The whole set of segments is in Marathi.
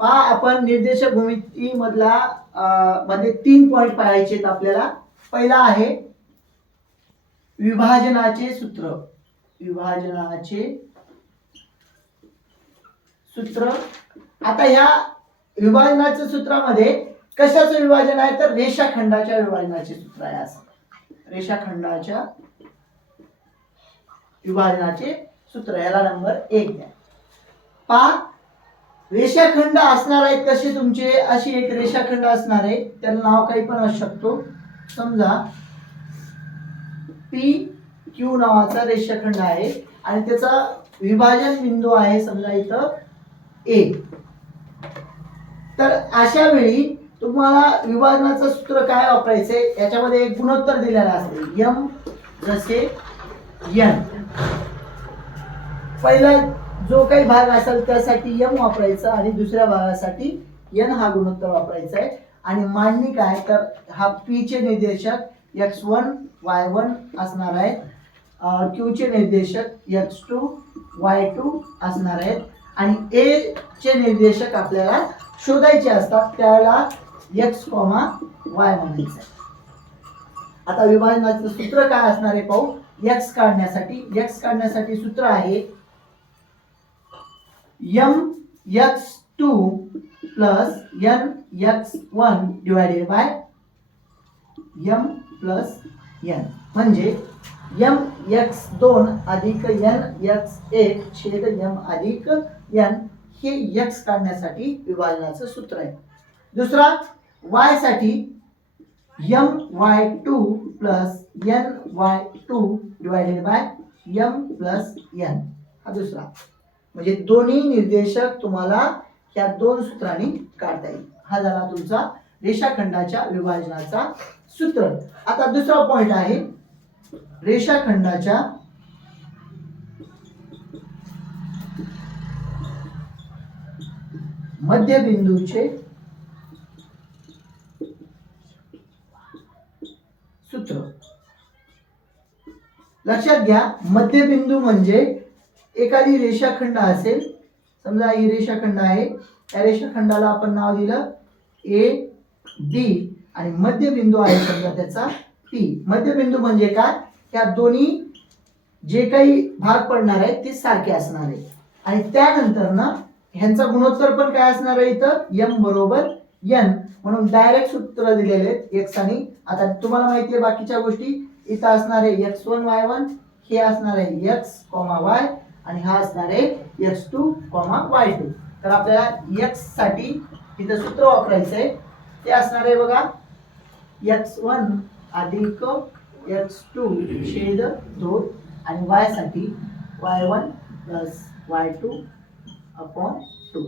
पहा आपण निर्देशक भूमिती मधला मध्ये म्हणजे तीन पॉईंट पाहायचे आपल्याला. पहिला आहे विभाजनाचे सूत्र. विभाजनाचे सूत्र. आता ह्या विभाजनाच्या सूत्रामध्ये कशाचं विभाजन आहे? तर रेषाखंडाच्या विभाजनाचे सूत्र आहे असं. रेषाखंडाच्या विभाजनाचे सूत्र. याला नंबर एक द्या. पहा. रेषाखंड असणार आहेत तसे तुमचे अशी एक रेषाखंड असणार आहे. त्याला नाव काही पण असू शकतो. समजा पी क्यू नावाचा रेषाखंड आहे. आणि त्याचा विभाजन बिंदू आहे समजा इथं ए तर अशा वेळी तुम्हाला विभाजनाचं सूत्र काय वापरायचंय? याच्यामध्ये एक गुणोत्तर दिलेलं असते. यम जसे यन पहिला जो काही भाग असेल त्यासाठी यम वापरायचा आणि दुसऱ्या भागासाठी यन हा गुणोत्तर वापरायचा आहे. आणि मांडणी काय? तर हा पी चे निर्देशक एक्स वन वाय वन असणार आहे क्यू चे निर्देशक एक्स टू वाय टू असणार आहेत. आणि ए चे निर्देशक आपल्याला शोधायचे असतात. त्याला एक्स कॉमा वाय म्हणायचं आहे. आता विभाजनाचं सूत्र काय असणार आहे पाहू? एक्स काढण्यासाठी. एक्स काढण्यासाठी सूत्र आहे M X two plus N X one divided by M plus N म्हणजे यम एक्स दोन अधिक एन एक्स एक छेद यम अधिक एन हे एक्स काढण्यासाठी विभाजनाचं सूत्र आहे. दुसरा वायसाठी M Y two plus N Y two divided by M plus N हा दुसरा. म्हणजे दोन्ही निर्देशक तुम्हाला या दोन सूत्रांनी काढता येईल. हा झाला तुमचा रेषाखंडाच्या विभाजनाचा सूत्र. आता दुसरा पॉइंट आहे. रेषाखंडाच्या मध्यबिंदूचे सूत्र. लक्षात घ्या मध्यबिंदू म्हणजे एखादी रेषाखंड असेल समजा ही रेषाखंड आहे त्या रेषाखंडाला आपण नाव दिलं ए बी आणि मध्यबिंदू आहे समजा त्याचा पी मध्यबिंदू म्हणजे काय? त्या दोन्ही जे काही भाग पडणार आहेत ते सारखे असणार आहे आणि त्यानंतर ना ह्यांचा गुणोत्तर पण काय असणार आहे इथं? यम बरोबर यन म्हणून डायरेक्ट सूत्र दिलेले आहेत एक्स आणि आता तुम्हाला माहिती आहे बाकीच्या गोष्टी. इथं असणार आहे एक्स वन वाय वन हे असणार आहे एक्स कॉमा वाय आणि हा असणार आहे X two comma Y two तर आपल्याला एक्ससाठी इथं सूत्र वापरायचं आहे ते असणार आहे बघा एक्स वन अधिक एक्स टू छेद दोन आणि वायसाठी Y one plus Y two upon two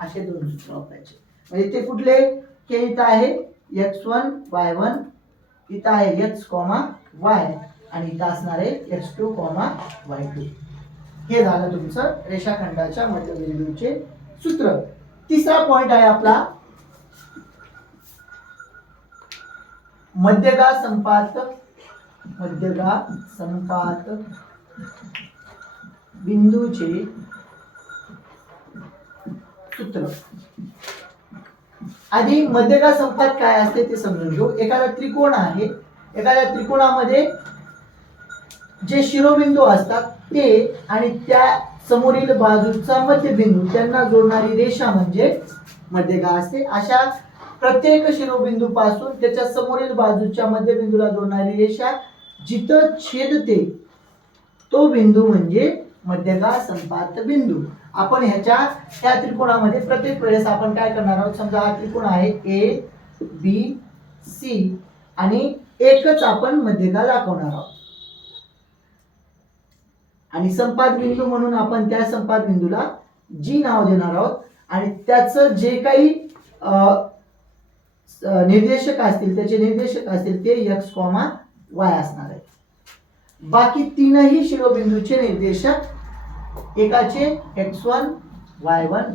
असे दोन सूत्र वापरायचे. म्हणजे ते कुठले? के इथं आहे. एक्स वन वाय वन इथं आहे एक्स कॉमा वाय आणि इथं असणार आहे X two comma Y two हे झालं तुमचं रेषाखंडाच्या मध्यबिंदूचे सूत्र. तिसरा पॉइंट आहे आपला मध्यगा संपात मध्यगा संपात बिंदूचे सूत्र. आधी मध्यगा संपात काय असते ते समजून घेऊ. एखादा त्रिकोण आहे. एखाद्या त्रिकोणामध्ये जे शिरोबिंदू असतात ते आणि त्या समोरील बाजूचा मध्यबिंदू त्यांना जोडणारी रेषा म्हणजे मध्यगा असते. अशा प्रत्येक शिरोबिंदू पासून त्याच्या समोरील बाजूच्या मध्यबिंदूला जोडणारी रेषा जिथं छेदते तो बिंदू म्हणजे मध्यगा संपात बिंदू. आपण ह्याच्या ह्या त्रिकोणामध्ये प्रत्येक वेळेस आपण काय करणार आहोत? समजा हा त्रिकोण आहे ए बी सी आणि एकच आपण मध्यगा दाखवणार आहोत. आणि संपाद बिंदू म्हणून आपण त्या संपाद बिंदूला जी नाव देणार आहोत आणि त्याचं जे काही निर्देशक असतील त्याचे निर्देशक असतील ते यक्स कॉमा वाय असणार आहेत बाकी तीनही शिरोबिंदूचे निर्देशक एकाचे एक्स वन वाय वन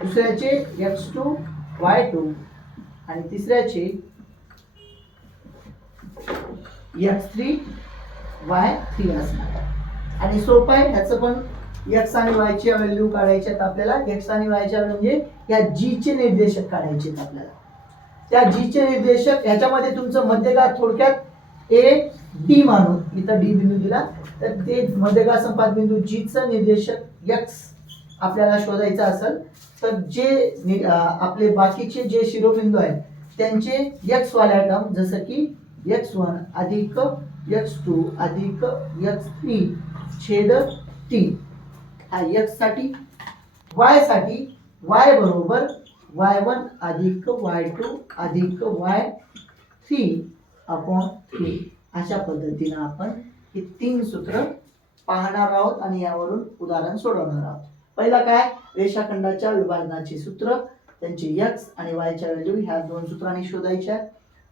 दुसऱ्याचे एक्स टू वाय टू आणि तिसऱ्याचे एक्स थ्री वाय थ्री असणार आहे. आणि सोपं आहे ह्याचं पण एक्स आणि वायच्या व्हॅल्यू काढायच्या आहेत आपल्याला. एक्स आणि वायच्या म्हणजे या जी चे निर्देशक काढायचे आहेत आपल्याला. त्या जी चे निर्देशक ह्याच्यामध्ये तुमचं मध्यगा थोडक्यात ए डी मानून इथं डी बिंदू दिला तर ते मध्यगा संपात बिंदू जीचं निर्देशक एक्स आपल्याला शोधायचं असेल तर जे आपले बाकीचे जे शिरोबिंदू आहेत त्यांचे एक्स वाल्या टर्म जसं की एक्स वन अधिक एक्स टू अधिक एक्स थ्री छेद तीन. हा एक्ससाठी वायसाठी वाय बरोबर वाय वन अधिक वाय टू अधिक वाय थ्री अपॉन थ्री अशा पद्धतीनं आपण हे तीन सूत्र पाहणार आहोत आणि यावरून उदाहरण सोडवणार आहोत. पहिला काय? रेषाखंडाच्या विभाजनाचे सूत्र. त्यांचे यक्स आणि वायच्या व्हॅल्यू ह्या दोन सूत्रांनी शोधायच्या.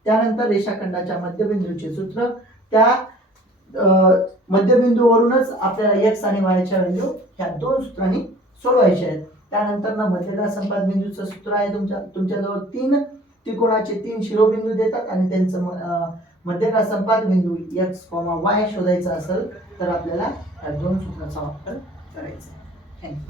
त्यानंतर रेषाखंडाच्या मध्यबिंदूचे सूत्र. त्या मध्यबिंदूवरूनच आपल्याला एक्स आणि वायच्या व्हॅल्यू ह्या दोन सूत्रांनी सोडवायच्या आहेत. त्यानंतर ना मध्यदा संपात बिंदूचं सूत्र आहे तुमच्या तुमच्याजवळ तीन त्रिकोणाचे तीन शिरोबिंदू देतात आणि त्यांचं म- अं, संपात बिंदू एक्स कॉमा वाय शोधायचा असेल तर आपल्याला या दोन सूत्राचा वापर करायचा आहे. थँक्यू